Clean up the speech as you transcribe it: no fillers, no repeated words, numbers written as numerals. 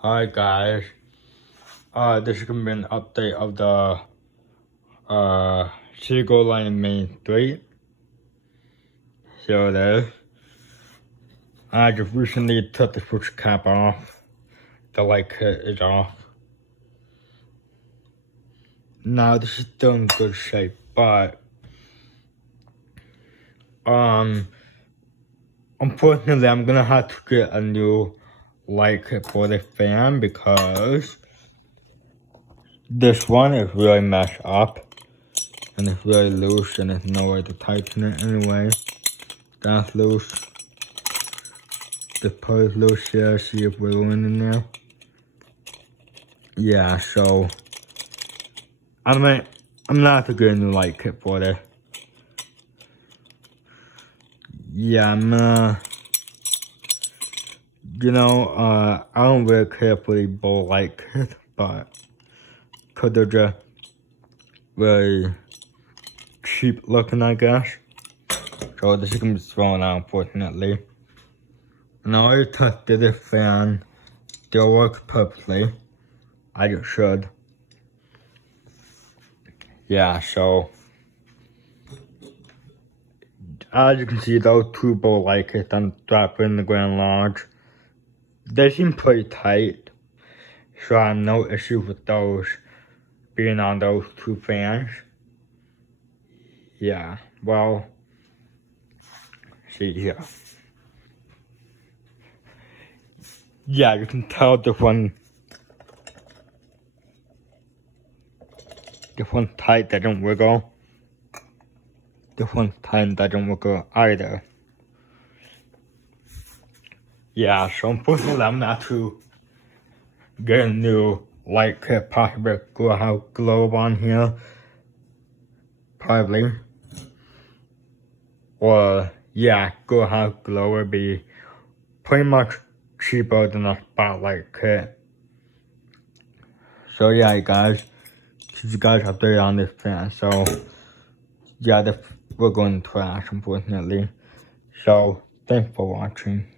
Hi guys, this is gonna be an update of the Seagull line main 3. Here it is. I just recently took the switch cap off. The light kit is off. Now this is still in good shape, but unfortunately I'm gonna have to get a new light kit for the fan because this one is really messed up and it's really loose and there's no way to tighten it anyway. That's loose. The part is loose here, see if we're going in there. Yeah, so I'm gonna have to get a new light kit for this. Yeah, I'm gonna, I don't really care for the bowl light kit, but cause they're just very cheap looking, I guess. So this is gonna be thrown out, unfortunately. And I already tested the fan. Still works perfectly. I just should. Yeah, so as you can see, those two bowl light kits I'm dropping in the Grand Lodge. They seem pretty tight, so I have no issue with those being on those two fans. Yeah, well, see here. Yeah, you can tell this one tight doesn't wiggle. This one's tight doesn't wiggle either. Yeah, so unfortunately I'm gonna have to get a new light kit, possibly globe on here. Probably. Or yeah, glow would be pretty much cheaper than a spotlight kit. So yeah, guys, you guys update on this fan. So yeah, we're going to trash, unfortunately. So thanks for watching.